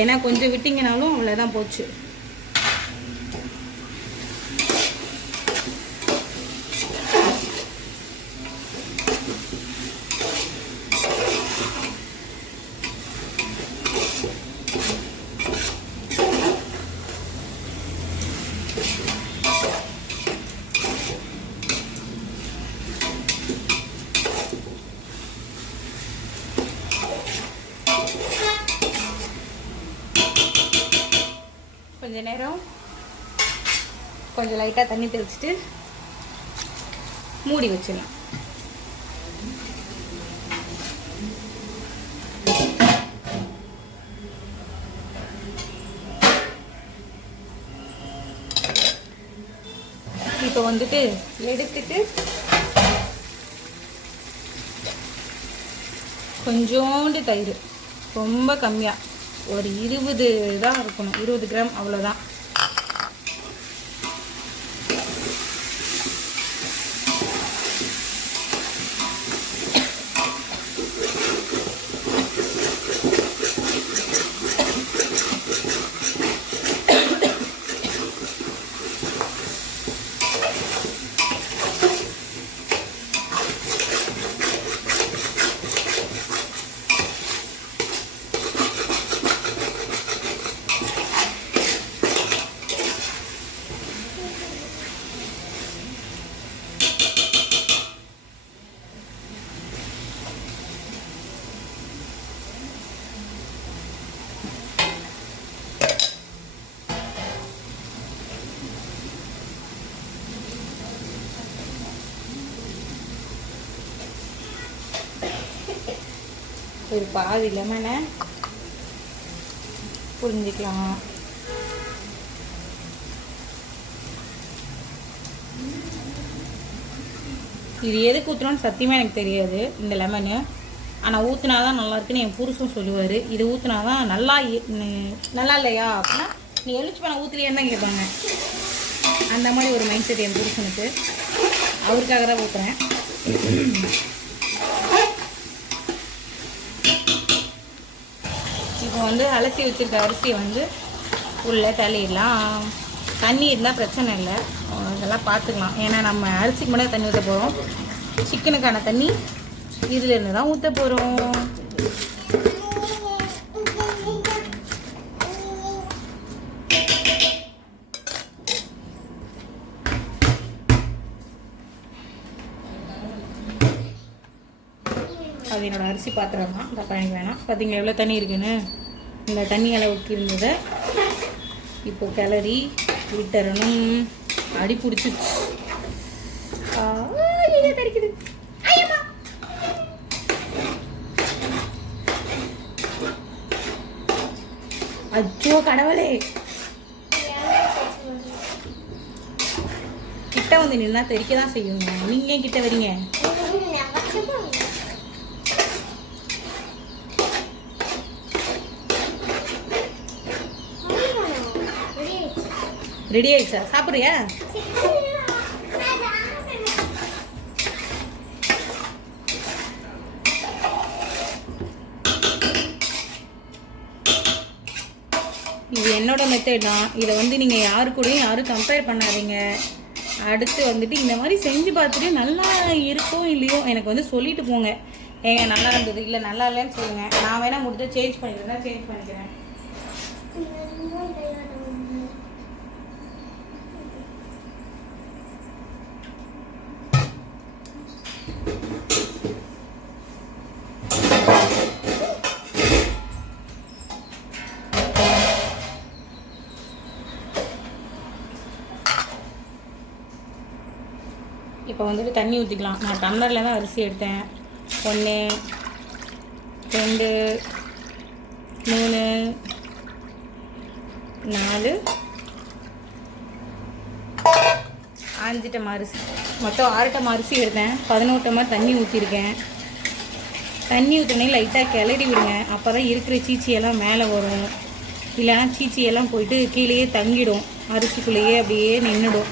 ஏன்னா கொஞ்சம் விட்டிங்கனாலும் அவ்வளோதான் போச்சு. கொஞ்ச நேரம் கொஞ்சம் லைட்டாக தண்ணி தெளிச்சிட்டு மூடி வச்சிடலாம். இப்போ வந்துட்டு எடுத்துட்டு கொஞ்சோண்டு தயிர், ரொம்ப கம்மியாக, ஒரு 20 தான் இருக்கணும், 20 கிராம் அவ்வளோதான். ஒரு பாதி லெமனை புரிஞ்சிக்கலாம். இது எதுக்கு ஊற்றுனோன்னு சத்தியமாக எனக்கு தெரியாது இந்த லெமனு. ஆனால் ஊற்றினா தான் நல்லா இருக்குன்னு என் புருஷன் சொல்லுவார். இது ஊற்றினா தான் நல்லா இல்லையா அப்படின்னா நீ எலுச்சி பண்ண ஊற்றுலையான்னு தான் கேட்பாங்க. அந்த மாதிரி ஒரு மைண்ட் செட் என் புருஷனுக்கு. அவருக்காக தான் ஊற்றுறேன். இப்போ வந்து அலசி வச்சுருக்க அரிசியை வந்து உள்ளே தள்ளிடலாம். தண்ணி இருந்தால் பிரச்சனை இல்லை, இதெல்லாம் பார்த்துக்கலாம். ஏன்னா நம்ம அரிசிக்கு மட்டும் தண்ணி ஊற்ற போகிறோம். சிக்கனுக்கான தண்ணி இதிலேருந்து தான் ஊற்ற போகிறோம். அது என்னோடய அரிசி பாத்திரம் தான், இந்த பயணம் வேணாம். பார்த்தீங்களா எவ்வளோ தண்ணி இருக்குன்னு. இந்த தண்ணி அளவுக்கு இருந்ததை இப்போ கிளறி விட்டுறணும். அடி பிடிச்சிச்சு. தெரிக்குது. அச்சோ கடவுளே, கிட்ட வந்து நின்னா தெரிக்க தான் செய்யுங்க. நீங்க ஏன் கிட்ட வரீங்க? ரெடி ஆயிடுச்சா? சாப்பிட்றியா? இது என்னோட மெத்தட் தான். இதை வந்து நீங்கள் யாரு கூடயும் யாரும் கம்பேர் பண்ணாதீங்க. அடுத்து வந்துட்டு இந்த மாதிரி செஞ்சு பார்த்துட்டு நல்லா இருக்கோ இல்லையோ எனக்கு வந்து சொல்லிட்டு போங்க. ஏங்க நல்லா இருந்தது, இல்லை நல்லா இல்லைன்னு சொல்லுங்கள். நான் வேணால் முடிஞ்ச சேஞ்ச் பண்ணிக்கிறேன், சேஞ்ச் பண்ணிக்கிறேன். இப்போ வந்துட்டு தண்ணி ஊற்றிக்கலாம். நான் டம்ளரில் தான் அரிசி எடுத்தேன். 1 2 3 4 5 டம்ளர் அரிசி, மொத்தம் 6 டம்ளர் அரிசி எடுத்தேன். 11 டம்ளர் தண்ணி ஊற்றிருக்கேன். தண்ணி ஊற்றினே லைட்டாக கிளறி விடுங்க. அப்போ தான் இருக்கிற சீச்சியெல்லாம் மேலே வரும். இல்லைன்னா சீச்சியெல்லாம் போயிட்டு கீழேயே தங்கிடும், அரிசிக்குள்ளேயே அப்படியே நின்றுடும்.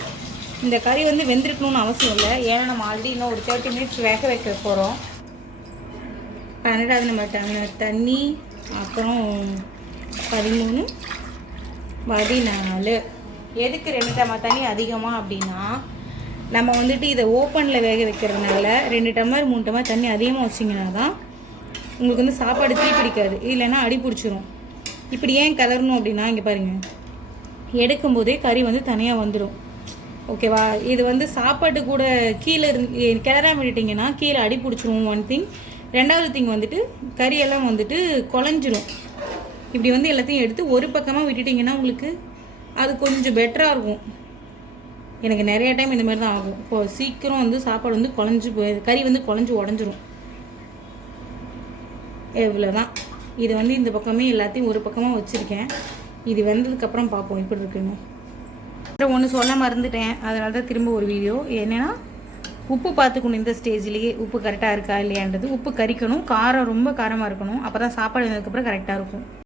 இந்த கறி வந்து வெந்திருக்கணும்னு அவசியம் இல்லை. ஏன்னா நம்ம ஆல்ரெடி இன்னும் ஒரு 30 மினிட்ஸ் வேக வைக்க போகிறோம். 12வது நம்பர் டம்ளர் தண்ணி, அப்புறம் 13, 14. எதுக்கு 2 டம்ளர் தண்ணி அதிகமாக அப்படின்னா, நம்ம வந்துட்டு இதை ஓப்பனில் வேக வைக்கிறதுனால 2 டம்ளர் 3 டம்ளர் தண்ணி அதிகமாக வச்சிங்கன்னா தான் உங்களுக்கு வந்து சாப்பாடு தீ பிடிக்காது, இல்லைன்னா அடி பிடிச்சிரும். இப்படி ஏன் கிளறணும் அப்படின்னா, இங்கே பாருங்கள், எடுக்கும்போதே கறி வந்து தனியாக வந்துடும். ஓகேவா? இது வந்து சாப்பாட்டு கூட கீழே கிளறாம விட்டுட்டிங்கன்னா கீழே அடி பிடிச்சிரும். 1 திங். 2வது திங் வந்துட்டு கறியெல்லாம் வந்துட்டு குழஞ்சிரும். இப்படி வந்து எல்லாத்தையும் எடுத்து ஒரு பக்கமாக விட்டுட்டிங்கன்னா உங்களுக்கு அது கொஞ்சம் பெட்டராக இருக்கும். எனக்கு நிறைய டைம் இந்த மாதிரி தான் ஆகும். இப்போ சீக்கிரம் வந்து சாப்பாடு வந்து குழஞ்சி கறி வந்து குழஞ்சி உடஞ்சிரும். இவ்வளோ தான். இது வந்து இந்த பக்கமே எல்லாத்தையும் ஒரு பக்கமாக வச்சுருக்கேன். இது வெந்ததுக்கப்புறம் பார்ப்போம் எப்படி இருக்குன்னு. ஒன்று சொல்ல மறந்துட்டேன், அதனால தான் திரும்ப ஒரு வீடியோ. என்னென்னா, உப்பு பார்த்துக்கணும் இந்த ஸ்டேஜ்லேயே, உப்பு கரெக்டாக இருக்கா இல்லையான்றது. உப்பு கறிக்கணும், காரம் ரொம்ப காரமாக இருக்கணும், அப்போ தான் சாப்பாடு வந்ததுக்கப்புறம் கரெக்டாக இருக்கும்.